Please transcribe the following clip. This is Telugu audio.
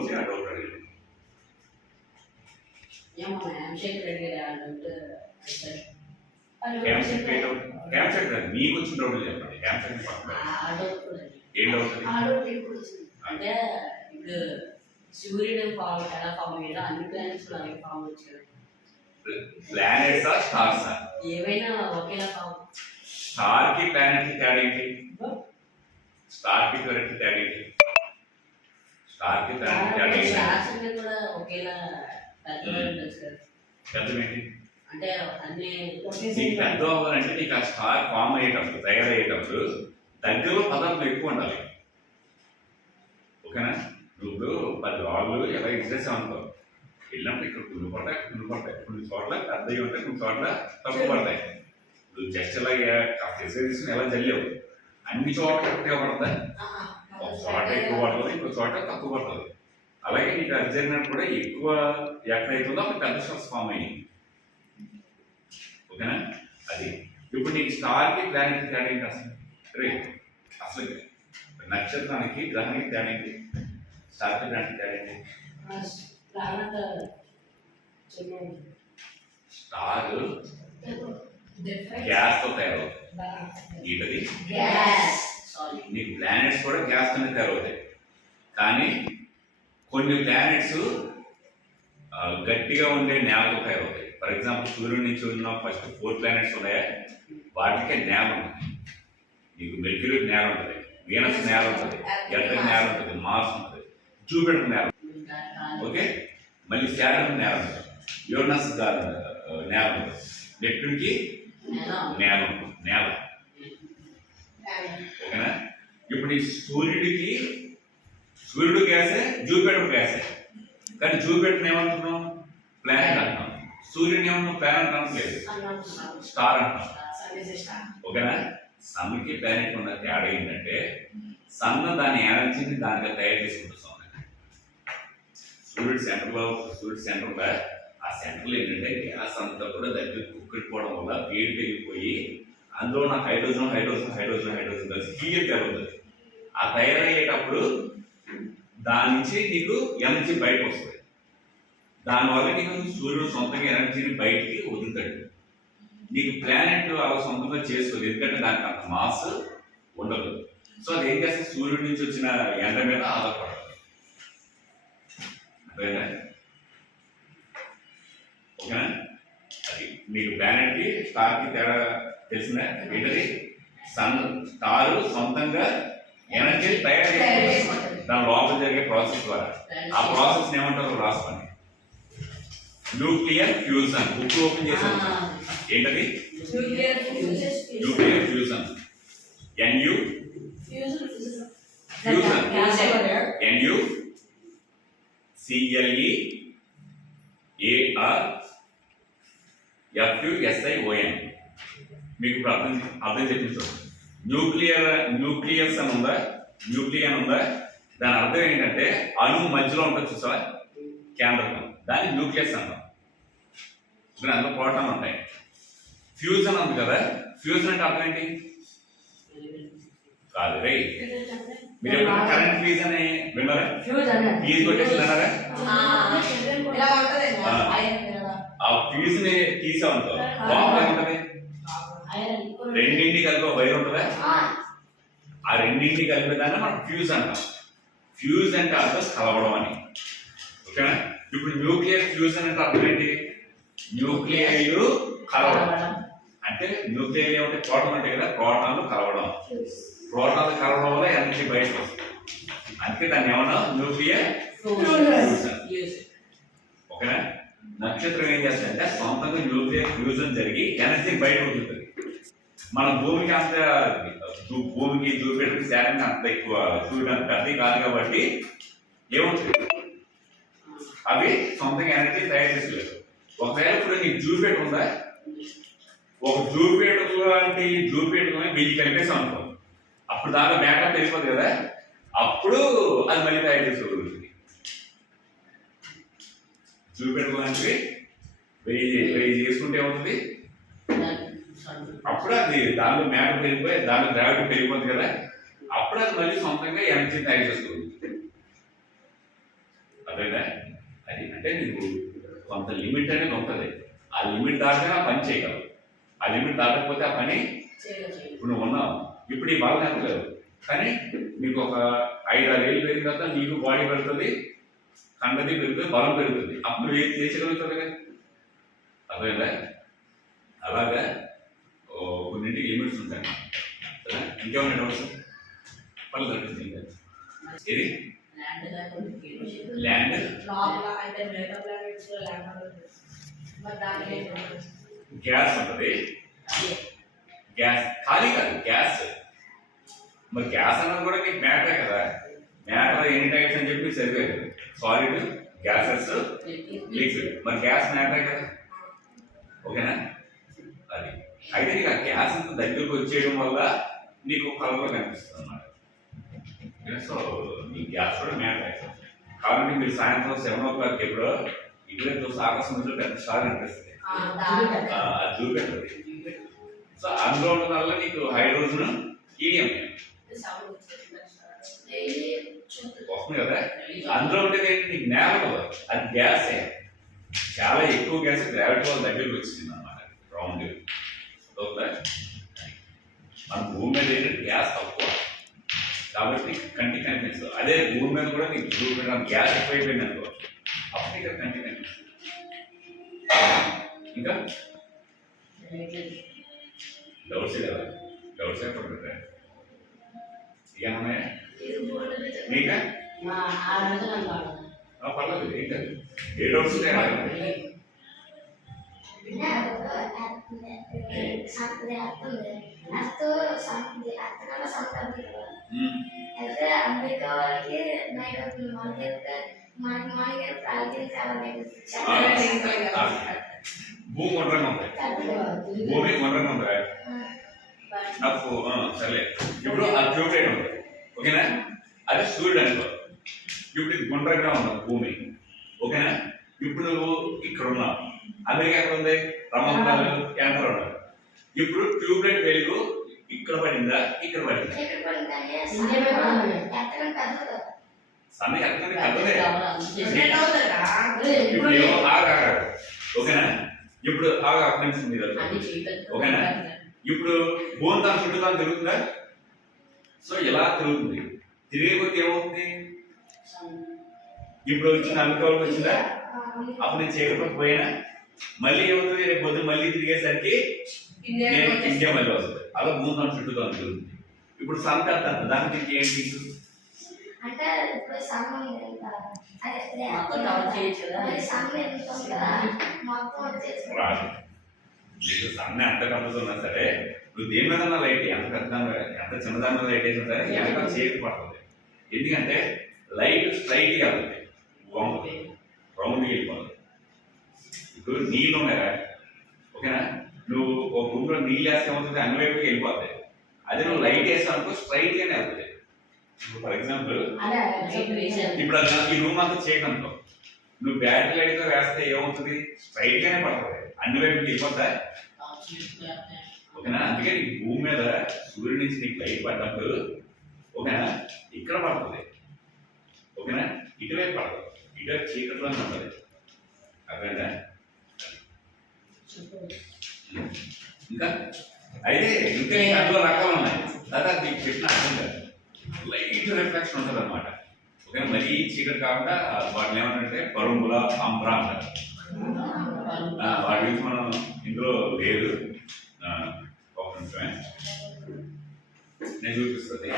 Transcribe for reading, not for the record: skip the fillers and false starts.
వచ్చి ఆ డౌట్ అడిగింది. మీకు వచ్చిన డౌట్ చెప్పండి. ఏం డౌట్ అంటే ఇప్పుడు సూర్యుడు ఫామ్ ఎలా ఫామ్ అయ్యాడో అన్ని ప్లానెట్స్ అలాగే ఫామ్ వచ్చాయి. ప్లానెట్స్ స్టార్స్ ఏవైనా ఒకేలా ఫామ్. స్టార్ కి ప్లానెట్ కి తేడా ఏంటి? స్టార్ కి ప్లానెట్ కి తేడా ఏంటి? స్టార్ కి ప్లానెట్ తేడా ఏంటి? స్టార్స్ అన్ని కూడా ఒకేలా పెద్దగా ఉండొచ్చు కదా. పెద్దమేంటి అంటే అన్ని నీకు పెద్ద అవ్వాలంటే నీకు ఆ స్టార్ ఫామ్ అయ్యేటప్పుడు తయారయ్యేటప్పుడు దగ్గరలో పదార్థం ఎక్కువ ఉండాలి. ఓకేనా? నువ్వు 10 రాళ్ళు ఎలా ఇచ్చేసావు అనుకో, వెళ్ళినప్పుడు ఇక్కడ కుళ్ళు పడతాయి కొన్ని చోట్ల పెద్దవి ఉంటాయి, కొన్ని చోట్ల తక్కువ పడతాయి. నువ్వు జస్ట్ ఇలా తీసుకుని ఎలా జల్లేవు, అన్ని చోట్ల ఎక్కువ పడతాయి. ఒక చోట ఎక్కువ పడుతుంది, ఇంకో చోట తక్కువ పడుతుంది. అలాగే నీకు అది జరిగినప్పుడు కూడా ఎక్కువ ఎక్కడైతుందో అప్పుడు పెద్ద స్టార్స్ ఫామ్ అయ్యింది. ఓకేనా? అది ఇప్పుడు నీకు స్టార్కి ప్లానెట్కి తేడా ఏంటి అసలు? అసలు నక్షత్రానికి గ్రహానికి తేడా ఏంటి? స్టార్కి ప్లానెట్కి తేడా ఏంటి? స్టార్ గ్యాస్ తో తయారవుతాయి. ఏంటది? నీకు ప్లానెట్స్ కూడా గ్యాస్ తోనే తయారవుతాయి. కానీ కొన్ని ప్లానెట్స్ గట్టిగా ఉండే నేలతో తయారవుతాయి. ఫర్ ఎగ్జాంపుల్ సూర్యుడి నుంచి ఉన్న ఫస్ట్ 4 ప్లానెట్స్ ఉన్నాయా, వాటికే నేల ఉంటుంది. నీకు మెర్క్యూరీ నేల ఉంటుంది, వీనస్ నేల ఉంటుంది, ఎర్త్ నేల ఉంటుంది, మార్స్ ఉంటుంది, జూపిటర్ నేల ఉంటుంది. ఓకే, మళ్ళీ శాటర్న్ నేల ఉంటుంది, యురేనస్ నేల ఉంటుంది, నెప్ట్యూన్కి నేల ఉంటుంది. నేల ఓకేనా? ఇప్పుడు ఈ సూర్యుడు గ్యాసే, జూపిటర్ గ్యాసే. కానీ జూపిటర్ ఏమంటున్నాం? ప్లానెట్ అంటున్నాం. సూర్యుని ఏమన్నా ప్లానెట్ అనట్లేదు, స్టార్ అంటున్నాం. ఓకేనా? సన్కి ప్లానెట్ ఉన్న తేడా ఏంటంటే సన్ దాని ఎనర్జీని దానిగా తయారు చేసుకుంటుంది. సూర్యుడు సెంటర్లో ఆ సెంటర్లో ఏంటంటే గ్యాస్ అంతా కూడా దగ్గర కుక్కిపోవడం వల్ల వేడి పెరిగిపోయి అందులో నా హైడ్రోజన్ కలిసి హీలియం తయారవుతుంది. ఆ తయారయ్యేటప్పుడు దాని నుంచి నీకు ఎనర్జీ బయటకు వస్తుంది. దానివల్ల నీకు సూర్యుడు సొంతంగా ఎనర్జీని బయటికి వదులుతాడు. నీకు ప్లానెట్ అలా సొంతంగా చేసుకోదు, ఎందుకంటే దానికి అంత మాస్ ఉండదు. సో అది ఏం చేస్తే సూర్యుడి నుంచి వచ్చిన ఎండ మీద ఆధారపడదు. ఓకేనా? అది మీకు ప్లానెట్ కి స్టార్ కి తేడా తెలిసిన ఏంటది? స్టార్ సొంతంగా ఎనర్జీ తయారు చేసుకుంటుంది దాని లోపల జరిగే ప్రాసెస్ ద్వారా. ఆ ప్రాసెస్ ఏమంటారో రాసుకోండి. Nuclear fusion. బుక్ ఓపెన్ చేసి ఏంటది? Nuclear fusion. NU fusion, NU CLEARFUSION. మీకు అర్థం చెప్పించారు. న్యూక్లియస్ అని ఉందా, న్యూక్లియన్ ఉందా, దాని అర్థం ఏంటంటే అణువు మధ్యలో ఉంటుంది చూసా, కేంద్రం, దాన్ని న్యూక్లియస్ అంటాం. ఇక్కడ అందులో ప్రోటాన్ ఉంటాయి. ఫ్యూజన్ ఉంది కదా, ఫ్యూజన్ అంటే అర్థం ఏంటి? కాదు రే, మీరు ఎప్పుడైనా కరెంట్ ఫ్యూజ్ అని విన్నారా? ఫ్యూజ్ కొట్టేసి విన్నారా? ఆ ఫ్యూజ్ ని తీసామనుకో లోపల ఏముంటది? రెండింటికి కలిపి వైర్ ఉంటుందా? ఆ రెండింటికి కలిపేదాన్ని మనం ఫ్యూజ్ అంటాం. ఫ్యూజ్ అంటే అర్థం కలవడం అని. ఓకేనా? ఇప్పుడు న్యూక్లియర్ ఫ్యూజన్ అంటే అర్థం ఏంటి? న్యూక్లియర్లు కలవడం. అంటే న్యూక్లియర్ ఏమంటే ప్రోటాన్ ఉంటాయి కదా, ప్రోటాన్లు కలవడం. ప్రోటాన్లు కలవడం వల్ల ఎనర్జీ బయటకు వస్తుంది. అందుకే దాన్ని ఏమన్నా న్యూక్లియర్ ఫ్యూజన్. ఓకేనా? నక్షత్రం ఏం చేస్తుందంటే సొంతంగా న్యూక్లియర్ ఫ్యూజన్ జరిగి ఎనర్జీ బయట వదులుతుంది. మన భూమికి అంత, భూమికి జూపిటర్కి శాటర్న్ అంత ఎక్కువ, సూర్యుడు అంత పెద్దది కాదు కాబట్టి ఏమవుతుంది? అవి సొంతంగా ఎనర్జీ తయారు చేసుకోలేదు. ఒకవేళ ఇప్పుడు నీకు జూపిటర్ ఉందా, ఒక జూపిటర్ లాంటి జూపిటర్ 1000 కలిపేసాం అనుకో, అప్పుడు దాంట్లో బ్యాకప్ వెళ్ళిపోతుంది కదా, అప్పుడు అది మళ్ళీ తయారు చేసుకోగలుగుతుంది. జూపిటర్ లాంటివి 1000 చేసుకుంటే ఏమవుతుంది? అప్పుడు అది దానిలో మ్యాటర్ పెరిగిపోయి దానిలో గ్రావిటీ పెరిగిపోతుంది కదా, అప్పుడు అది మళ్ళీ సొంతంగా ఎనర్జీ తయారు చేసుకోగలుగుతుంది. అదేనా అది అంటే నీకు కొంత లిమిట్ అనేది ఉంటుంది. ఆ లిమిట్ దాటితే ఆ పని చేయగలవు. ఆ లిమిట్ దాటకపోతే ఆ పని ఇప్పుడు నువ్వు ఉన్నావు. ఇప్పుడు ఈ బలం ఎంత లేదు, కానీ నీకు ఒక 5-6 ఏళ్ళు పెరిగిన తర్వాత నీకు బాడీ పెరుగుతుంది, కండది పెరుగుతుంది, బలం పెరుగుతుంది. అప్పుడు నువ్వు ఏం చేసగలుగుతుంది కదా. అదేనా అలాగా కొన్నింటికి లిమిట్స్ ఉంటాయి. ఇంకేమైనా డౌట్స్ పళ్ళు దొరుకుతుంది. ఇది ల్యాండ్ గ్యాస్ ఉంటుంది. గ్యాస్ ఖాళీ కాదు, గ్యాస్. మరి గ్యాస్ అన్నది కూడా నీకు మ్యాటరే కదా. మ్యాటర్ ఎన్ని టైప్స్ అని చెప్పి చదివారు, సాలిడ్, గ్యాసెస్, లిక్విడ్. మరి గ్యాస్ మ్యాటరే కదా. ఓకేనా అది అయితే నీకు ఆ గ్యాస్ అంత దగ్గరకు వచ్చేయడం వల్ల నీకు కలర్ కనిపిస్తుంది అన్నమాట. సో ఈ గ్యాస్ కూడా మ్యాటర్. కాబట్టి మీరు సాయంత్రం 7 o'clock ఎప్పుడో ఇక్కడే చూస్తే ఆకాశంలో పెద్ద స్టార్ కనిపిస్తుంది, అది చూపెట్టదు. సో అందులో ఉండడం వల్ల నీకు హైడ్రోజన్, హీలియం వస్తుంది కదా. అందులో ఉండేది ఏంటి, నీకు నేల కదా, అది గ్యాసే. చాలా ఎక్కువ గ్యాస్ గ్రావిటీ వల్ల దగ్గరికి వచ్చింది అన్నమాట. రౌండ్ మన భూమి మీద ఏంటంటే గ్యాస్ తక్కువ కాబట్టి కంటికి కనిపిస్తుంది. అదే భూమి మీద కూడా నీకు చూపెట్టడం గ్యాస్ ఎక్కువైపోయింది అనుకో, అప్పుడు ఇక్కడ కంటికి కనిపిస్తుంది. ఇంకా డౌట్స్ కదా, డౌట్స్ పడుతుంది. ఏమన్నాయా నీకా పర్లేదు, ఏం కాదు. ఏ డౌట్స్ ఉంటాయా? భూమి గుండ్రంగా ఉంది, భూమి గుండ్రంగా ఉంది. నాకు సరే ఇప్పుడు ఆ ట్యూబ్లైట్ ఉంది, ఓకేనా. అది సూర్యుడు అనుకో. ఇప్పుడు ఇది గుండ్రంగా ఉంది భూమి, ఓకేనా. ఇప్పుడు నువ్వు ఇక్కడ ఉన్నావు, అమెరికా ఎక్కడ ఉంది, రమంతాలు యాంటర్ ఉన్నారు. ఇప్పుడు ట్యూబ్లైట్ వెలుగు ఇక్కడ పడిందా, ఇక్కడ పడిందా? సన్న ఎక్కడ పెద్దదే. ఇప్పుడు ఓకేనా. ఇప్పుడు ఆగా అక్కడ ఓకేనా. ఇప్పుడు భూమి తన చుట్టూ తాను తిరుగుతుందా. సో ఇలా తిరుగుతుంది. తిరిగే కొద్ది ఏమవుతుంది, ఇప్పుడు వచ్చిన అమెరికాకి వచ్చిందా, అప్పుడు నేను చీకటి పోయినా మళ్ళీ ఏమవుతుంది, రేపు పొద్దున మళ్ళీ తిరిగేసరికి నేను ఇండియా మళ్ళీ వస్తుంది. అలా భూమి తన చుట్టూ తాను తిరుగుతుంది. ఇప్పుడు సన్ కడతాను, దానికి ఏంటి అంటే ఇప్పుడు సమయం సన్న ఎంత కలుగుతున్నా సరే, నువ్వు దేని మీద లైట్ ఎంత పెద్ద ఎంత చిన్నదాని మీద లైట్ వేసినా సరే వెనక చీకటి పడుతుంది. ఎందుకంటే లైట్ స్ట్రైట్గా వెళ్తుంది, రౌండ్కి వెళ్ళిపోతుంది. ఇప్పుడు నీళ్ళు ఉన్నాయా, ఓకేనా. నువ్వు ఒక రూమ్లో నీళ్ళు వేస్తే ఏమవుతుంది, అన్ని వైపుకి వెళ్ళిపోతాయి. అదే నువ్వు లైట్ వేస్తావు అనుకో స్ట్రైట్గానే వెళ్తుంది. ఫర్ ఎగ్జాంపుల్ ఇప్పుడు ఈ రూమ్ అంతా చీకటి అనుకో, నువ్వు బ్యాటరీ లైట్ తో వేస్తే ఏమవుతుంది, స్ట్రైట్ గానే పడుతుంది, అన్ని వైపుకి వెళ్ళిపోతా. ఓకేనా. అందుకే నీకు భూమి మీద సూర్యుడి నుంచి నీకు లైట్ పడ్డప్పుడు ఓకేనా ఇక్కడ పడుతుంది, ఓకేనా. ఇటువైపు పడదు, ఇటువైపు చీకట్లోనే ఉంటుంది. అర్థమైందా. ఇంకా అయితే ఇంకా నీకు అందులో రకాలు ఉన్నాయి. దాదాపు నీకు చెప్పిన అర్థం కాదు, లైట్ రిఫ్లెక్షన్ ఉంటుంది అనమాట. ఓకే, మరీ చీకటి కాకుండా వాటిని ఏమంటే పరుంబుల అంబ్రా అంటారు. వాటి గురించి మనం ఇందులో లేదు, ఒక నిమిషమే నేను చూపిస్తుంది.